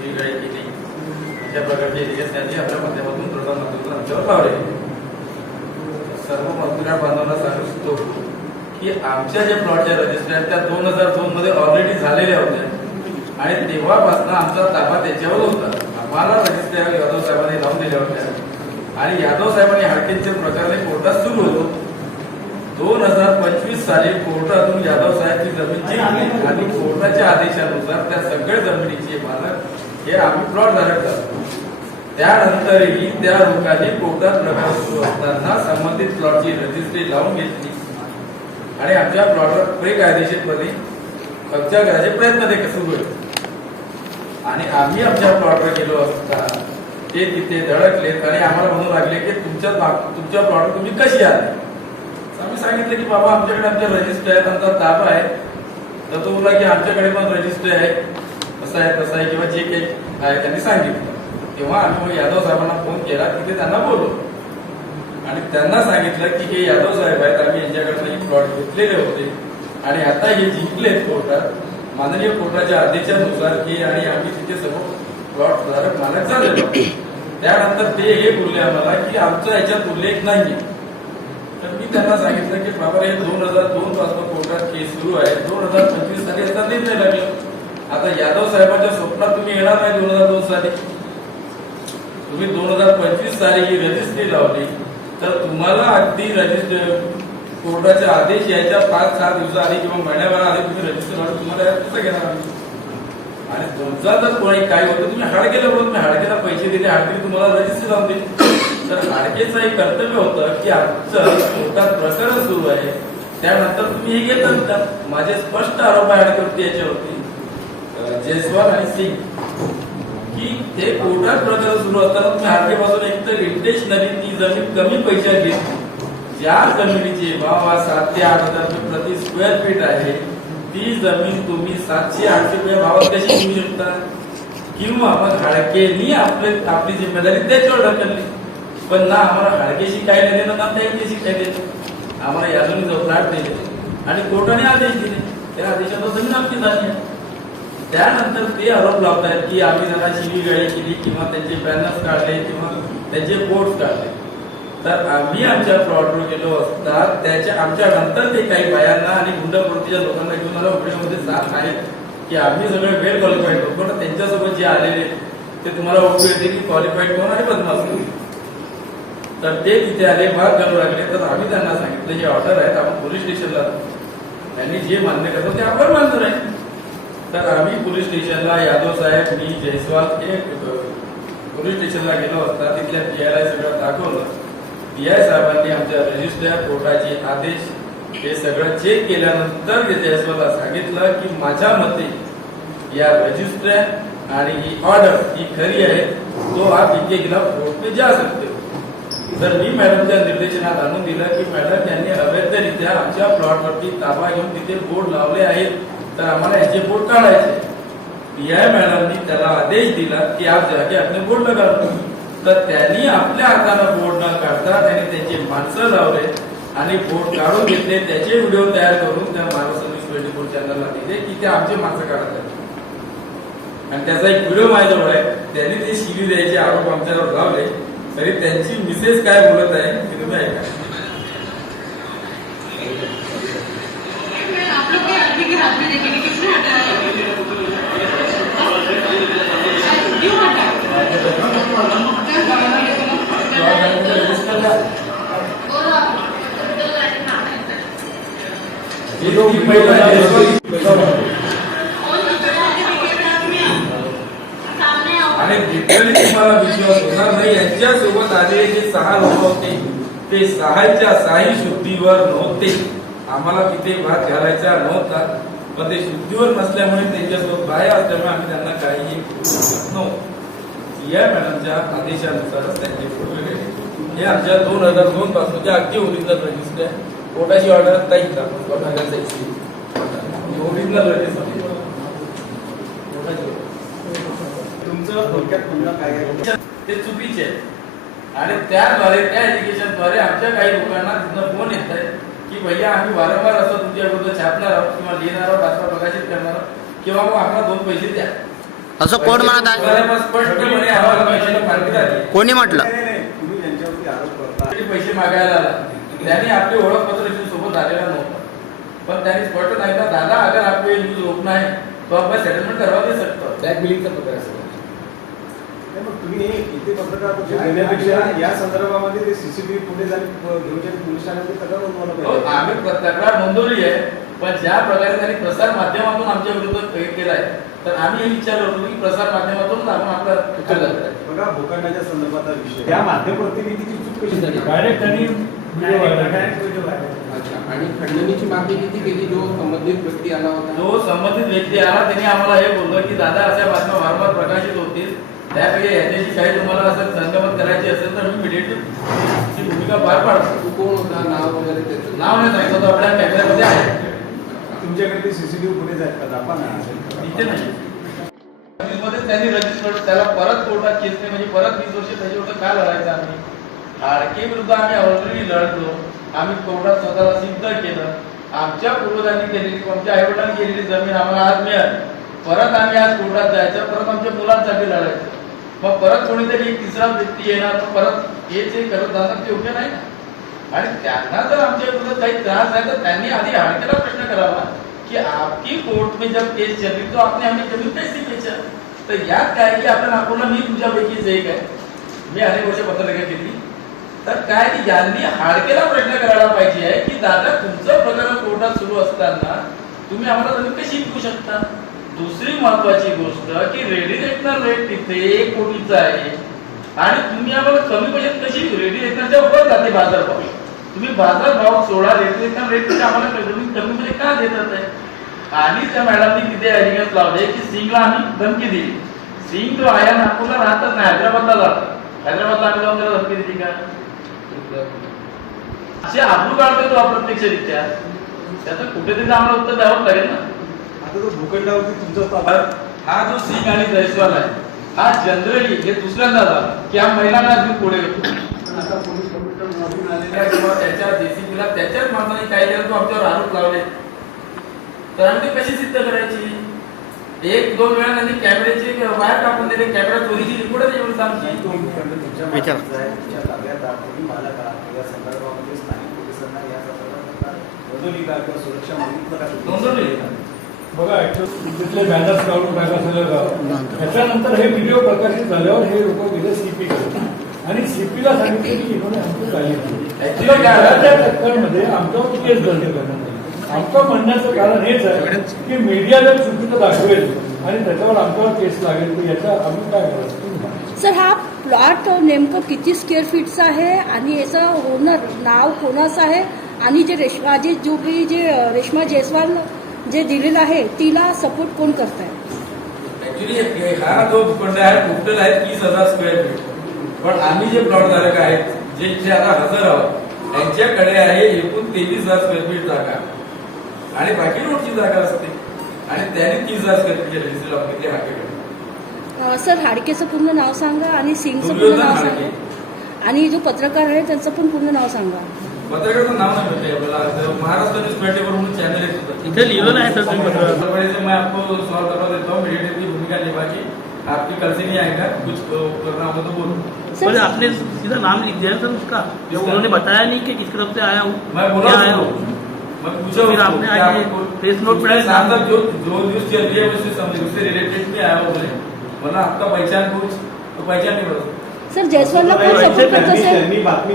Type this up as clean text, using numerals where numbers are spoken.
शिवीगाळी केली अशा प्रकारचे केस त्यांनी आपल्या माध्यमातून प्रधानमंत्र्यांना आमच्यावर लावले. सर्व मजदुरा बांधवांना सांगू इच्छितो की आमच्या ज्या प्लॉटच्या रजिस्टर आहेत त्या 2002 मध्ये ऑलरेडी झालेल्या होत्या आणि तेव्हापासून आमचा ताबा त्याच्यावर होता. आम्हाला रजिस्टर यादव साहेबांनी लावून दिल्या होत्या आणि यादव साहेबांनी हाडकेंच्या प्रकारे कोर्टात सुरू होतो. 2025 साली कोर्टातून यादव साहेबची जमीन जिंकली आणि कोर्टाच्या आदेशानुसार त्या सगळ्या जमिनीचे मालक हे आम्ही प्लॉट धारक झालो. त्यानंतरही त्या लोकांनी कोर्टात प्रकार सुरू असताना संबंधित प्लॉटची रजिस्ट्री लावून घेतली आणि आमच्या प्लॉटवर बेकायदेशीरपणे कब्जा करायचे प्रयत्न ते सुरू होते. आणि आम्ही आमच्या प्लॉटवर गेलो असता ते तिथे धडकलेत आणि आम्हाला म्हणू लागले की तुमच्या प्लॉटवर तुम्ही कशी आले. आम्ही सांगितलं की बाबा आमच्याकडे आमच्या रजिस्टर आहेत, आमचा ताबा आहे. तर तो बोलला की आमच्याकडे पण रजिस्टर आहे, असं आहे तसं आहे किंवा जे काही आहे त्यांनी सांगितलं. तेव्हा आम्ही मग यादव साहेबांना फोन केला, तिथे त्यांना बोललो आणि त्यांना सांगितलं की हे यादव साहेब आहेत, आम्ही यांच्याकडनं हे प्लॉट घेतलेले होते आणि आता हे जिंकलेत कोर्टात. माननीय कोर्टाच्या आदेशानुसार की आणि आम्ही तिथे समोर प्लॉट धारक मालक झालेलो. त्यानंतर ते हे बोलले आम्हाला की आमचा याच्यात उल्लेख नाही. तर मी त्यांना सांगितलं की बाबा हे 2002 पासून कोर्टात केस सुरू आहे, 2025 साली याचा निर्णय लागला. आता यादव साहेबांच्या स्वप्नात तुम्ही येणार नाही 2002 साली. तुम्ही 2025 साली ही रजिस्ट्री लावली तर तुम्हाला अगदी रजिस्टर कोर्टाचे आदेश यायच्या 5-6 दिवसाआधी किंवा महिन्याभर आधी तुम्ही रजिस्टर लावून तुम्हाला कसं घेणार आम्ही. आणि तुमचा जर कोणी काय होतं तुम्ही हाडकेला बोलत, तुम्ही हाडकेला पैसे दिले, हाडके तुम्हाला रजिस्टर लावून दिली. तर हाडकेचं एक कर्तव्य होतं की आमचं कोर्टात प्रकरण सुरू आहे, त्यानंतर तुम्ही हे घेतात का. माझे स्पष्ट आरोप आहे हाडकेवरती याच्यावरती जयस्वाल आणि सिंग की ते कोर्टात प्रकरण सुरू असताना तुम्ही हाडकेपासून एकतर इंटेन्शनली ती जमीन कमी पैशात घेतली. ज्या जमिनीचे भाव 7 ते 8 हजार रुपये प्रति स्क्वेअर फीट आहे ती जमीन तुम्ही 700-800 रुपये भावात कशी घेऊ शकता. किंवा मग हाडकेनी आपली जिम्मेदारी त्याच्यावर ढकलली. पण ना आम्हाला हाडकेशी काय नाही देणं ना त्यांच्याशी काय देणं. आम्हाला यातून जो फ्लॅट दिले आणि कोर्टाने आदेश दिले, त्या आदेशाला जमीन आमची झाली. त्यानंतर ते आरोप लावतायत की आम्ही त्यांना शिवीगाळी केली किंवा त्यांचे बॅनर्स काढले किंवा त्यांचे बोर्ड काढले. तर आम्ही आमच्या प्लॉटवर गेलो असता त्याच्या आमच्या नंतर ते काही बायांना आणि गुंडप्रवृत्तीच्या लोकांना घेऊन मला व्हिडिओमध्ये जात नाही की आम्ही सगळे वेल क्वालिफाईड होतो. पण त्यांच्यासोबत जे आलेले ते तुम्हाला ओळखू येते की क्वालिफाईड कोण आणि बदमाश. तर ते तिथे आले, भाग घालू लागले. तर आम्ही त्यांना सांगितलं हे ऑर्डर आहेत, आपण पोलीस स्टेशनला त्यांनी जे मान्य करतो ते आपण मान्य आहे. तर आम्ही पोलीस स्टेशनला यादव साहेब, मी, जयस्वाल हे पोलीस स्टेशनला गेलो असता तिथल्या PI सगळं दाखवलं. PI साहेबांनी आमच्या रजिस्टर कोर्टाचे आदेश हे सगळं चेक केल्यानंतर जयस्वालला सांगितलं की माझ्या मते या रजिस्टर आणि ही ऑर्डर ही खरी आहे, तो आप इनके खिलाफ कोर्ट में जा सकते हो. तर मी मॅडमच्या निर्देशनात आणून दिलं की मॅडम यांनी अवैधरित्या आमच्या प्लॉटवरती ताबा घेऊन तिथे बोर्ड लावले आहेत, तर आम्हाला याचे बोर्ड काढायचे. PI मॅडमनी त्याला आदेश दिला की आप जाके अपने बोर्ड लगा लो. तर त्यांनी आपल्या हाताने बोर्ड न काढता त्यांनी त्यांचे माणसं लावले आणि बोर्ड काढून घेतले. त्याचे व्हिडिओ तयार करून त्या महाराष्ट्र न्यूज 24 चॅनलला दिले की ते आमचे माणसं काढत आहेत. आणि त्याचा एक व्हिडिओ माझ्याजवळ आहे. त्यांनी ते शिवी द्यायचे आरोप आमच्यावर लावले. तरी त्यांची मिसेस काय बोलत आहे ते तुम्ही ऐका. आणि लिटरली तुम्हाला विश्वास होणार नाही, यांच्यासोबत आलेले जे 6 लोक होते ते 6च्या शुद्धीवर नव्हते. आम्हाला तिथे भात घालायचा नव्हता, पण ते शुद्धीवर नसल्यामुळे त्यांच्यासोबत बाहेर असल्यामुळे आम्ही त्यांना काहीही नव्हतं. या मॅडमच्या आदेशानुसारच त्यांचे फोटो गेले. हे आमच्या 2002 पासूनच्या अगदी ओरिजिनल रजिस्टर आहे. कोर्टाची ऑर्डर ताईच ओरिजिनल रजिस्टर. ते चुकीचे आहे आणि त्याद्वारे त्या एज्युकेशनद्वारे आमच्या काही लोकांना तिथं फोन येत आहे की भैया आम्ही वारंवार असं तुमच्या विरुद्ध छापणार आहोत किंवा लिहिणार आहोत, राष्ट्र प्रकाशित करणार आहोत किंवा मग आम्हाला 2 पैसे द्या. असं कोण म्हणत आहे? स्पष्टपणे आम्हाला पैशाची फारकी झाली. कोणी म्हटलं? तुम्ही त्यांच्यावरती आरोप करता. पैसे मागायला आला, त्यांनी आपली ओळखपत्र सोबत आलेला नव्हता, पण त्यांनी स्पष्ट सांगितलं, दादा अगर आपको ये न्यूज रोकना है तो आप सेटलमेंट करवा दे सकता. ब्लॅक बिलिंगचा प्रकार असेल. मग तुम्ही इथे पत्रकार देण्यापेक्षा या संदर्भामध्ये ते सीसीटीव्ही फुटेज आणि घेऊन पोलीस ठाण्यामध्ये तक्रार नोंदवलं हो, पाहिजे. आम्ही तक्रार नोंदवली आहे, पण ज्या प्रकारे त्यांनी प्रसार माध्यमातून आमच्या विरोधात केलाय, तर आम्ही हे विचारलं होतो की प्रसार माध्यमातून आपण आपला उत्तर द्यायला. बघा, भूखंडाच्या संदर्भातला विषय त्या माध्यम प्रतिनिधीची चूक कशी झाली? डायरेक्ट त्यांनी अच्छा. आणि खंडणीची मागणी किती केली जो संबंधित व्यक्ती आला होता? जो संबंधित व्यक्ती आला त्यांनी आम्हाला हे बोललं की दादा अशा बातम्या वारंवार प्रकाशित होतील, त्यापैकी याच्याशी काही तुम्हाला असं संगमत करायची असेल तर मी ची भूमिका पार पाडतो. तू कोण होता? नाव वगैरे त्याचं? नाव नाही सांगितलं होतं, आपल्या कॅमेऱ्यामध्ये आहे. तुमच्याकडे ते सीसीटीव्ही फुटेज आहेत का? दाखवा ना. इथे नाही. मध्ये त्यांनी रजिस्टर त्याला परत कोर्टात केस नाही, म्हणजे परत 20 वर्ष त्याच्यावर का लढायचं आम्ही? हाडके विरुद्ध आम्ही ऑलरेडी लढलो, आम्ही कोर्टात स्वतःला सिद्ध केलं. आमच्या पूर्वजांनी केलेली, आमच्या आईवडिलांनी केलेली जमीन आम्हाला आज मिळाली. परत आम्ही आज कोर्टात जायचं, परत आमच्या मुलांसाठी लढायचं. मग परत कोणीतरी एक तिसरा व्यक्ती येणार, परत हे जे करत जाणार ते योग्य नाही ना. आणि त्यांना जर आमच्या विरोधात काही त्रास आहे तर त्यांनी आधी हाडकेला प्रश्न करावा की आपकी कोर्ट में जब केस चली तो आपने हमें जमीन कैसी बेचा? तर यात काय की आपण आपल्याला मी तुझ्यापैकीच एक आहे, मी अनेक वर्ष पत्रकार केली, तर काय की ज्यांनी हाडकेला प्रश्न करायला पाहिजे आहे की दादा तुमचं प्रकरण कोर्टात सुरू असताना तुम्ही आम्हाला जमीन कशी विकू शकता? दुसरी महत्वाची गोष्ट की रेडिनेशनल रेट तिथे 1 कोटीचा आहे आणि तुम्ही आम्हाला कमी पैशात कशी रेडिनेशनच्या वर जाते बाजारभाव, तुम्ही बाजारभाव सोडा, रेडिनेशनल रेट आम्हाला कमी मध्ये का देतात आहे? आणि त्या मॅडमनी तिथे ॲलिगेन्स लावले की सिंगला आम्ही धमकी दिली. सिंग जो आहे नागपूरला राहतच नाही, हैदराबादला राहतो. हैदराबादला आम्ही जाऊन त्याला धमकी दिली का? असे आबरू काढतो तो अप्रत्यक्षरित्या, त्याचं कुठेतरी आम्हाला उत्तर द्यावंच लागेल ना. आता तो भूखंडावरती तुमचा ताबा हा जो सिंग आणि जयस्वाल आहे, हा जनरली हे दुसऱ्यांदा झाला की हा महिलांना घेऊन पुढे येतो. आता पोलीस कमिशनर नोंदवून आलेला आहे. किंवा त्याच्या जेसीबीला त्याच्याच माणसाने काय केलं तो आमच्यावर आरोप लावले, तर आम्ही ते कशी सिद्ध करायची? 1-2 वेळा त्यांनी कॅमेऱ्याचे बाहेर टाकून दिले, कॅमेरा चोरीची रिपोर्टच एवढी आमची. तो भूखंड तुमच्या मालकीचा आहे, तुमच्या ताब्यात आहे, तुम्ही मालक आहात. या संदर्भामध्ये स्थानिक पोलिसांना या संदर्भात नोंदवली का किंवा सुरक्षा मागितलं का? नोंदवली. बघा ऍक्च्युअली तिथले बॅनर्स काढून टाका सगळं. त्याच्यानंतर हे व्हिडिओ प्रकाशित झाल्यावर हे लोक गेले सीपी आणि सीपीला सांगितलं की इकडे आमची झाली Actually काय आहे? त्या टक्करमध्ये आमच्यावर केस दर्ज करण्यात आली. आमचं म्हणण्याचं कारण हेच आहे की मीडिया जर चुकीचं दाखवेल आणि त्याच्यावर आमच्यावर केस लागेल तर याचा आम्ही काय करायचं? सर, हा प्लॉट नेमकं किती स्क्वेअर फीटचा आहे आणि याचं ओनर नाव कोणाचं आहे आणि जे रेश्मा जयस्वाल जे दिलेलं आहे तिला सपोर्ट कोण करताय? ऍक्च्युली हा जो भूखंड आहे टोटल आहे 30,000 स्क्वेअर फीट, पण आम्ही जे प्लॉट धारक आहेत जे इथे आता हजर आहोत त्यांच्याकडे आहे एकूण 23,000 स्क्वेअर फीट जागा आणि बाकी रोडची जागा असते आणि त्याने 30,000 स्क्वेअर फीट रजिस्टर लावून घेतली हाकेकडे. सर, हाडकेचं पूर्ण नाव सांगा आणि सिंगचं पूर्ण दुर्योधन नाव हाडके. सांगा आणि जो पत्रकार आहे त्यांचं पण पूर्ण नाव सांगा. पत्रकाराचं नाव नाही भेटले आपल्याला. महाराष्ट्र न्यूज 24 म्हणून चॅनल एक होतं, इथे लिहिलं नाही सर तुम्ही पत्रकार. मैं आपको सवाल करवा देता हूँ, मीडिएटर की भूमिका निभाई, आपकी कल से नहीं आएगा, कुछ करना होगा तो बोलो. सर, आपने सीधा नाम लिख दिया सर उसका, उन्होंने बताया नहीं कि किस तरफ से आया हूँ, मैं बोला क्या आया हूँ. मैं पूछा फिर आपने आज प्रेस नोट पढ़ा साथ साथ जो न्यूज चल रही है उससे समझ उससे रिलेटेड भी आया हो बोले, वरना आपका पहचान कुछ तो पहचान नहीं पड़ा. सर, जयस्वालला कोण सपोर्ट करतं सर? त्यांनी बातमी